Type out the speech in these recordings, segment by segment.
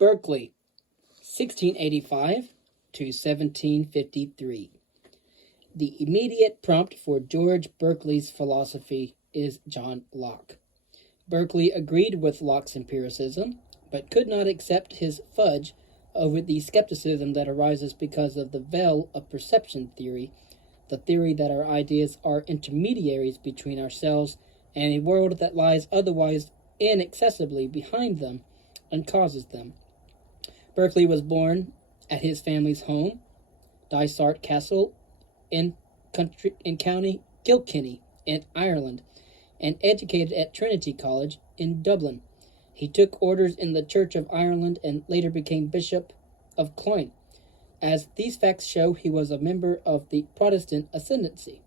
Berkeley, 1685 to 1753. The immediate prompt for George Berkeley's philosophy is John Locke. Berkeley agreed with Locke's empiricism, but could not accept his fudge over the skepticism that arises because of the veil of perception theory, the theory that our ideas are intermediaries between ourselves and a world that lies otherwise inaccessibly behind them and causes them. Berkeley was born at his family's home, Dysart Castle, in County Kilkenny, in Ireland, and educated at Trinity College in Dublin. He took orders in the Church of Ireland and later became Bishop of Cloyne. As these facts show, he was a member of the Protestant ascendancy.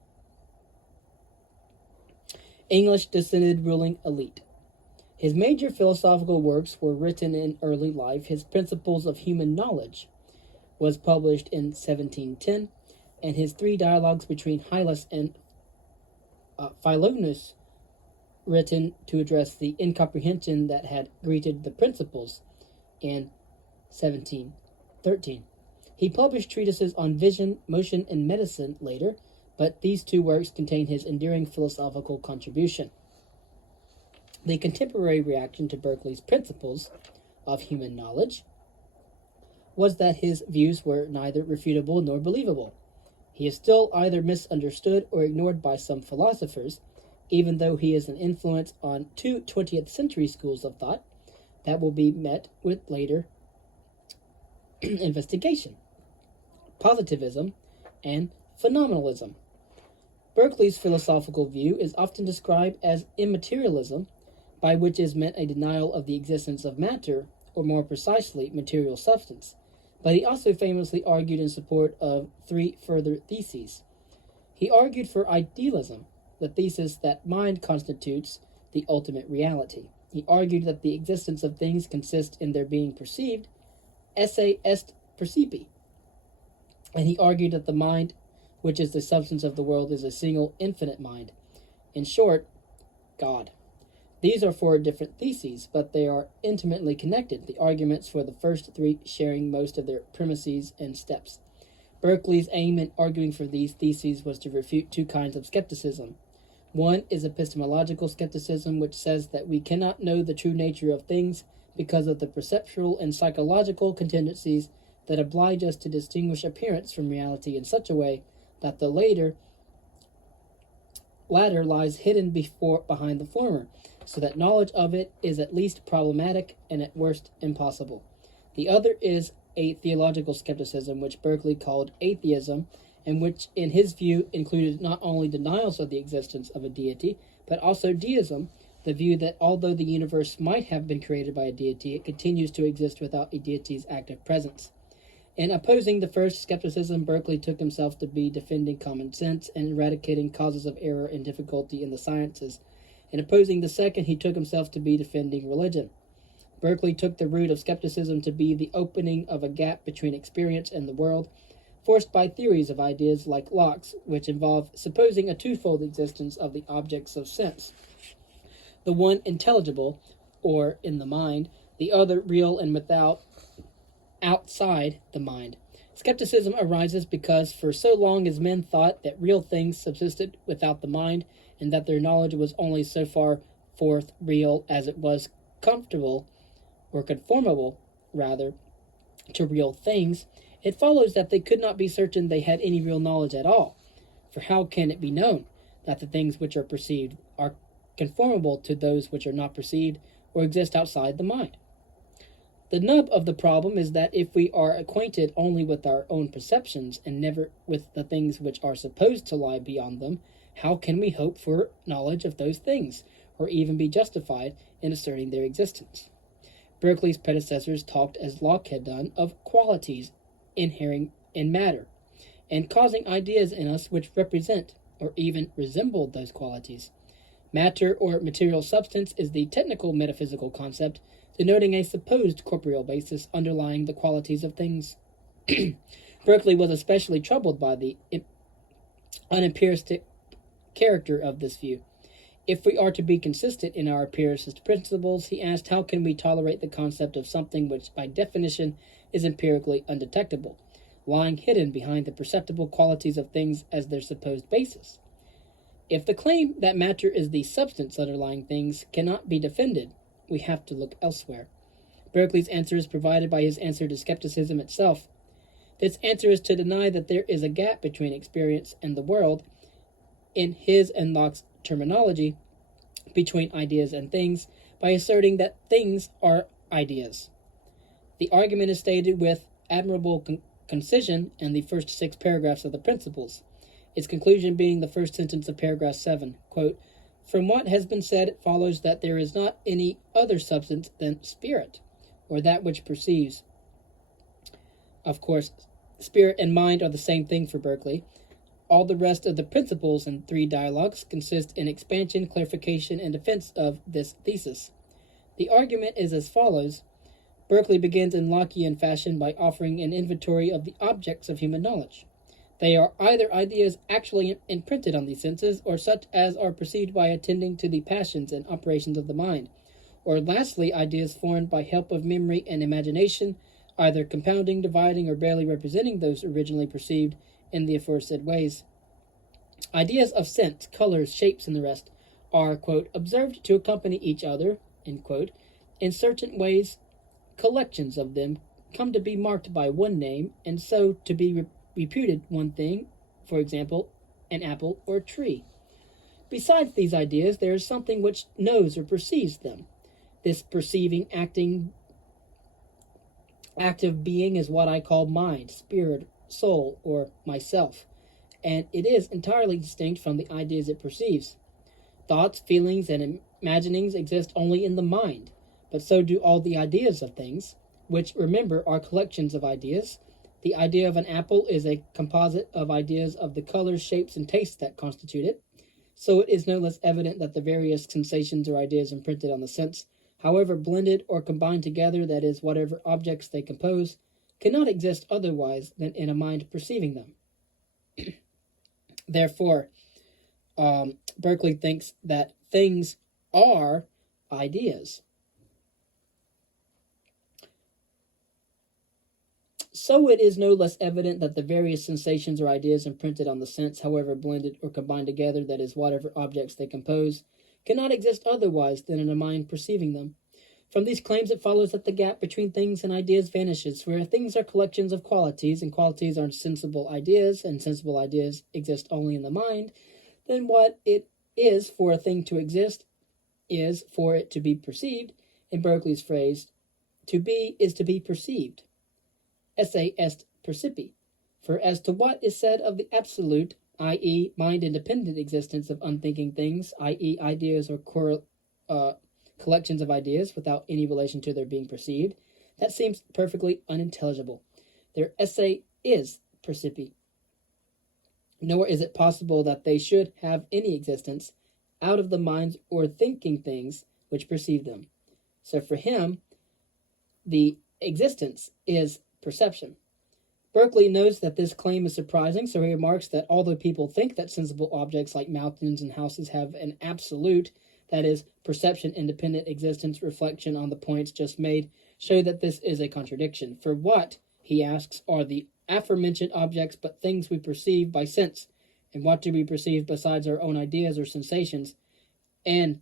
English descended ruling elite. His major philosophical works were written in early life. His Principles of Human Knowledge was published in 1710, and his three dialogues between Hylas and Philonous, written to address the incomprehension that had greeted the Principles, in 1713. He published treatises on vision, motion, and medicine later, but these two works contain his enduring philosophical contribution. The contemporary reaction to Berkeley's Principles of Human Knowledge was that his views were neither refutable nor believable. He is still either misunderstood or ignored by some philosophers, even though he is an influence on two 20th century schools of thought that will be met with later investigation: positivism and phenomenalism. Berkeley's philosophical view is often described as immaterialism, by which is meant a denial of the existence of matter, or more precisely, material substance. But he also famously argued in support of three further theses. He argued for idealism, the thesis that mind constitutes the ultimate reality. He argued that the existence of things consists in their being perceived, esse est percipi. And he argued that the mind, which is the substance of the world, is a single infinite mind. In short, God. These are four different theses, but they are intimately connected, the arguments for the first three sharing most of their premises and steps. Berkeley's aim in arguing for these theses was to refute two kinds of skepticism. One is epistemological skepticism, which says that we cannot know the true nature of things because of the perceptual and psychological contingencies that oblige us to distinguish appearance from reality in such a way that the latter lies hidden behind the former, so that knowledge of it is at least problematic and at worst impossible. The other is a theological skepticism, which Berkeley called atheism, and which in his view included not only denials of the existence of a deity, but also deism, the view that although the universe might have been created by a deity, it continues to exist without a deity's active presence. In opposing the first skepticism, Berkeley took himself to be defending common sense and eradicating causes of error and difficulty in the sciences. In opposing the second, he took himself to be defending religion. Berkeley took the root of skepticism to be the opening of a gap between experience and the world, forced by theories of ideas like Locke's, which involve supposing a twofold existence of the objects of sense: the one intelligible, or in the mind, the other real and outside the mind. Skepticism arises because for so long as men thought that real things subsisted without the mind, and that their knowledge was only so far forth real as it was conformable, to real things, it follows that they could not be certain they had any real knowledge at all. For how can it be known that the things which are perceived are conformable to those which are not perceived or exist outside the mind? The nub of the problem is that if we are acquainted only with our own perceptions and never with the things which are supposed to lie beyond them, how can we hope for knowledge of those things, or even be justified in asserting their existence? Berkeley's predecessors talked, as Locke had done, of qualities inhering in matter, and causing ideas in us which represent or even resemble those qualities. Matter or material substance is the technical metaphysical concept denoting a supposed corporeal basis underlying the qualities of things. Berkeley was especially troubled by the unempiricistic character of this view. If we are to be consistent in our empiricist principles, he asked, how can we tolerate the concept of something which by definition is empirically undetectable, lying hidden behind the perceptible qualities of things as their supposed basis? If the claim that matter is the substance underlying things cannot be defended, we have to look elsewhere. Berkeley's answer is provided by his answer to skepticism itself. This answer is to deny that there is a gap between experience and the world, in his and Locke's terminology, between ideas and things, by asserting that things are ideas. The argument is stated with admirable concision in the first 6 paragraphs of the Principles, its conclusion being the first sentence of paragraph 7, quote, "From what has been said, it follows that there is not any other substance than spirit, or that which perceives." Of course, spirit and mind are the same thing for Berkeley. All the rest of the Principles and 3 dialogues consist in expansion, clarification, and defense of this thesis. The argument is as follows. Berkeley begins in Lockean fashion by offering an inventory of the objects of human knowledge. They are either ideas actually imprinted on the senses, or such as are perceived by attending to the passions and operations of the mind, or lastly, ideas formed by help of memory and imagination, either compounding, dividing, or barely representing those originally perceived in the aforesaid ways. Ideas of sense, colors, shapes, and the rest are, quote, "observed to accompany each other," end quote. In certain ways, collections of them come to be marked by one name, and so to be reputed one thing, for example, an apple or a tree. Besides these ideas, there is something which knows or perceives them. This perceiving, active being is what I call mind, spirit, soul, or myself, and it is entirely distinct from the ideas it perceives. Thoughts, feelings, and imaginings exist only in the mind, but so do all the ideas of things, which, remember, are collections of ideas. The idea of an apple is a composite of ideas of the colors, shapes, and tastes that constitute it. So it is no less evident that the various sensations or ideas imprinted on the sense, however blended or combined together, that is, whatever objects they compose, cannot exist otherwise than in a mind perceiving them. Therefore, Berkeley thinks that things are ideas. So it is no less evident that the various sensations or ideas imprinted on the sense, however blended or combined together, that is, whatever objects they compose, cannot exist otherwise than in a mind perceiving them. From these claims it follows that the gap between things and ideas vanishes, where things are collections of qualities, and qualities are sensible ideas, and sensible ideas exist only in the mind. Then what it is for a thing to exist is for it to be perceived. In Berkeley's phrase, to be is to be perceived. Esse est percipi. For as to what is said of the absolute, i.e., mind-independent existence of unthinking things, i.e., ideas or collections of ideas without any relation to their being perceived, that seems perfectly unintelligible. Their esse is percipi. Nor is it possible that they should have any existence out of the minds or thinking things which perceive them. So for him, the existence is perception. Berkeley knows that this claim is surprising, so he remarks that although people think that sensible objects like mountains and houses have an absolute, that is, perception-independent existence, reflection on the points just made, show that this is a contradiction. For what, he asks, are the aforementioned objects but things we perceive by sense? And what do we perceive besides our own ideas or sensations? And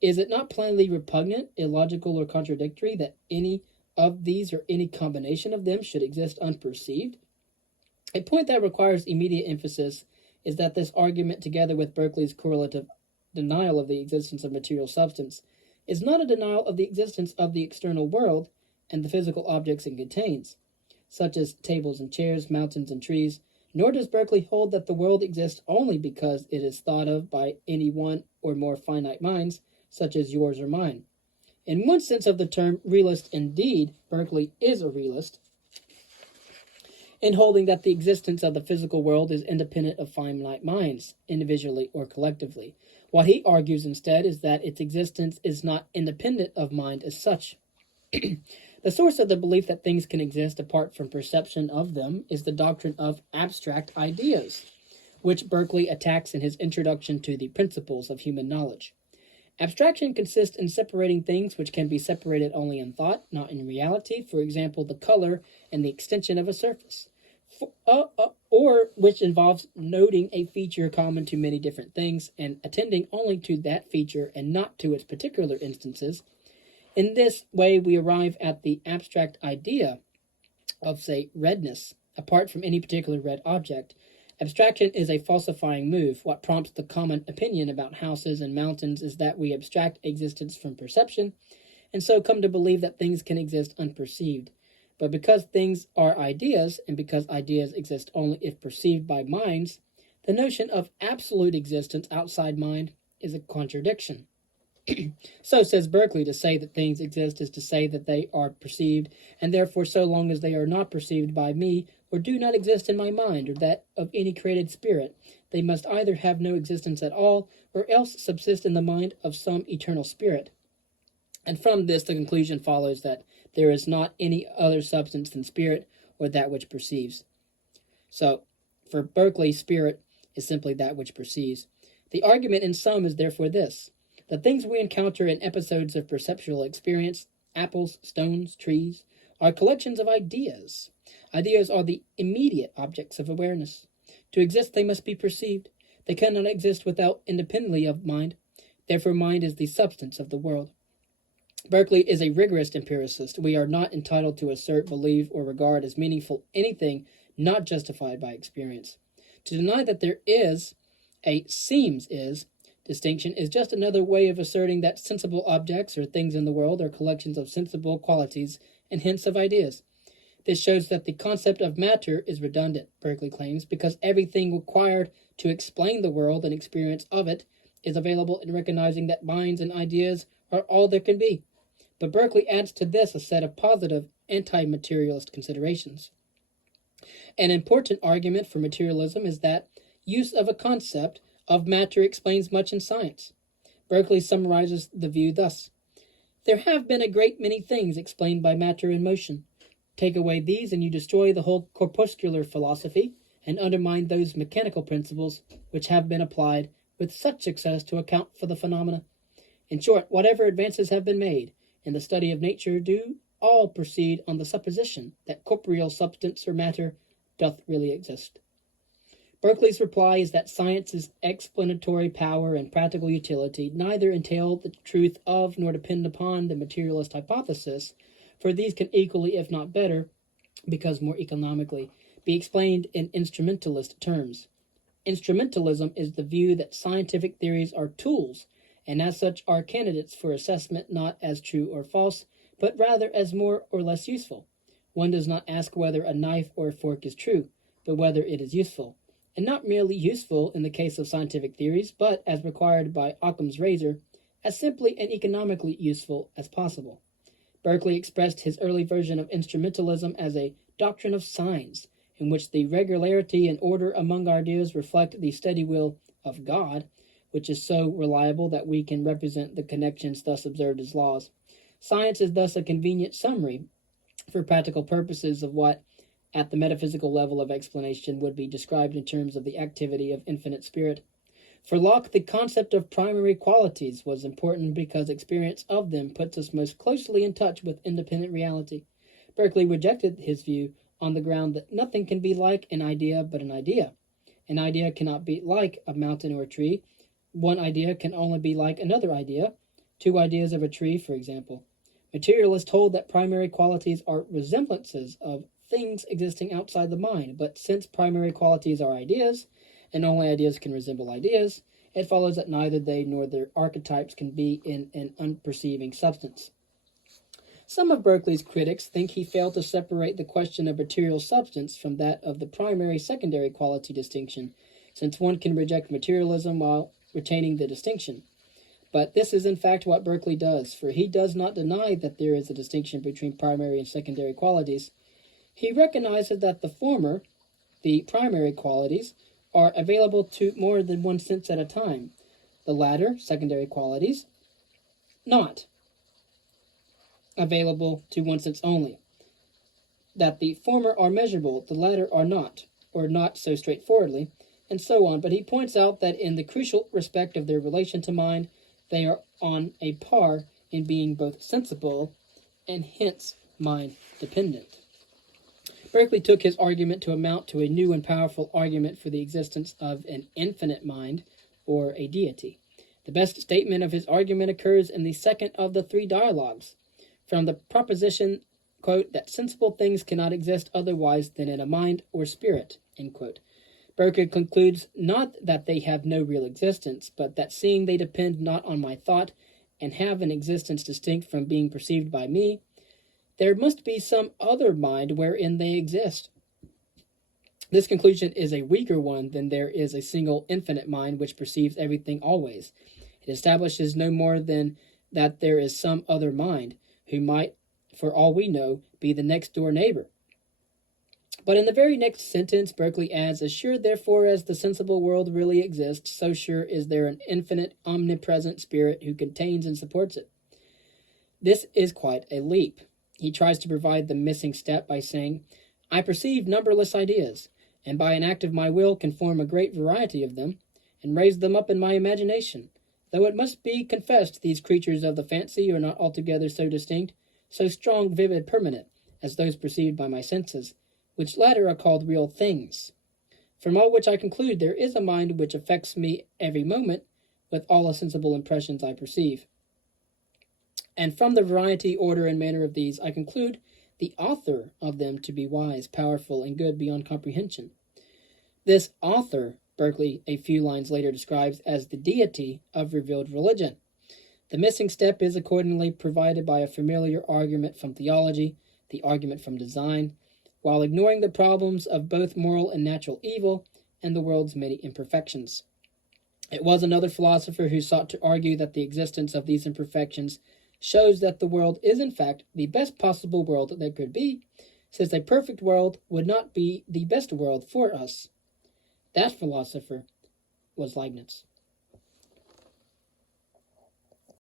is it not plainly repugnant, illogical, or contradictory that any of these or any combination of them should exist unperceived? A point that requires immediate emphasis is that this argument, together with Berkeley's correlative denial of the existence of material substance, is not a denial of the existence of the external world and the physical objects it contains, such as tables and chairs, mountains and trees, nor does Berkeley hold that the world exists only because it is thought of by any one or more finite minds, such as yours or mine. In one sense of the term realist, indeed, Berkeley is a realist, in holding that the existence of the physical world is independent of finite minds, individually or collectively. What he argues instead is that its existence is not independent of mind as such. The source of the belief that things can exist apart from perception of them is the doctrine of abstract ideas, which Berkeley attacks in his Introduction to the Principles of Human Knowledge. Abstraction consists in separating things which can be separated only in thought, not in reality, for example, the color and the extension of a surface, or which involves noting a feature common to many different things and attending only to that feature and not to its particular instances. In this way, we arrive at the abstract idea of, say, redness, apart from any particular red object. Abstraction is a falsifying move. What prompts the common opinion about houses and mountains is that we abstract existence from perception, and so come to believe that things can exist unperceived. But because things are ideas, and because ideas exist only if perceived by minds, the notion of absolute existence outside mind is a contradiction. So says Berkeley, to say that things exist is to say that they are perceived, and therefore so long as they are not perceived by me, or do not exist in my mind, or that of any created spirit, they must either have no existence at all, or else subsist in the mind of some eternal spirit. And from this the conclusion follows that there is not any other substance than spirit, or that which perceives. So, for Berkeley, spirit is simply that which perceives. The argument in sum is therefore this: the things we encounter in episodes of perceptual experience, apples, stones, trees, are collections of ideas. Ideas are the immediate objects of awareness. To exist, they must be perceived. They cannot exist without independently of mind. Therefore, mind is the substance of the world. Berkeley is a rigorous empiricist. We are not entitled to assert, believe, or regard as meaningful anything not justified by experience. To deny that there is a seems is distinction is just another way of asserting that sensible objects or things in the world are collections of sensible qualities and hence of ideas. This shows that the concept of matter is redundant, Berkeley claims, because everything required to explain the world and experience of it is available in recognizing that minds and ideas are all there can be. But Berkeley adds to this a set of positive anti-materialist considerations. An important argument for materialism is that use of a concept of matter explains much in science. Berkeley summarizes the view thus: there have been a great many things explained by matter and motion. Take away these and you destroy the whole corpuscular philosophy and undermine those mechanical principles which have been applied with such success to account for the phenomena. In short, whatever advances have been made in the study of nature do all proceed on the supposition that corporeal substance or matter doth really exist. Berkeley's reply is that science's explanatory power and practical utility neither entail the truth of nor depend upon the materialist hypothesis, for these can equally, if not better, because more economically, be explained in instrumentalist terms. Instrumentalism is the view that scientific theories are tools, and as such are candidates for assessment not as true or false, but rather as more or less useful. One does not ask whether a knife or a fork is true, but whether it is useful. And not merely useful in the case of scientific theories, but, as required by Occam's razor, as simply and economically useful as possible. Berkeley expressed his early version of instrumentalism as a doctrine of signs, in which the regularity and order among ideas reflect the steady will of God, which is so reliable that we can represent the connections thus observed as laws. Science is thus a convenient summary for practical purposes of what, at the metaphysical level of explanation, would be described in terms of the activity of infinite spirit. For Locke, the concept of primary qualities was important because experience of them puts us most closely in touch with independent reality. Berkeley rejected his view on the ground that nothing can be like an idea but an idea. An idea cannot be like a mountain or a tree. One idea can only be like another idea, two ideas of a tree, for example. Materialists hold that primary qualities are resemblances of things existing outside the mind, but since primary qualities are ideas, and only ideas can resemble ideas, it follows that neither they nor their archetypes can be in an unperceiving substance. Some of Berkeley's critics think he failed to separate the question of material substance from that of the primary-secondary quality distinction, since one can reject materialism while retaining the distinction. But this is in fact what Berkeley does, for he does not deny that there is a distinction between primary and secondary qualities. He recognizes that the former, the primary qualities, are available to more than one sense at a time. The latter, secondary qualities, not available to one sense only. That the former are measurable, the latter are not, or not so straightforwardly, and so on. But he points out that in the crucial respect of their relation to mind, they are on a par in being both sensible and hence mind-dependent. Berkeley took his argument to amount to a new and powerful argument for the existence of an infinite mind, or a deity. The best statement of his argument occurs in the second of the three dialogues, from the proposition, quote, that sensible things cannot exist otherwise than in a mind or spirit, end quote. Berkeley concludes not that they have no real existence, but that seeing they depend not on my thought and have an existence distinct from being perceived by me, there must be some other mind wherein they exist. This conclusion is a weaker one than there is a single infinite mind which perceives everything always. It establishes no more than that there is some other mind, who might, for all we know, be the next-door neighbor. But in the very next sentence, Berkeley adds, as sure, therefore, as the sensible world really exists, so sure is there an infinite, omnipresent spirit who contains and supports it. This is quite a leap. He tries to provide the missing step by saying, I perceive numberless ideas, and by an act of my will can form a great variety of them, and raise them up in my imagination. Though it must be confessed these creatures of the fancy are not altogether so distinct, so strong, vivid, permanent, as those perceived by my senses, which latter are called real things. From all which I conclude there is a mind which affects me every moment with all the sensible impressions I perceive. And from the variety, order, and manner of these, I conclude the author of them to be wise, powerful, and good beyond comprehension. This author, Berkeley a few lines later describes as the deity of revealed religion. The missing step is accordingly provided by a familiar argument from theology, the argument from design, while ignoring the problems of both moral and natural evil and the world's many imperfections. It was another philosopher who sought to argue that the existence of these imperfections shows that the world is in fact the best possible world that could be, since a perfect world would not be the best world for us. That philosopher was Leibniz.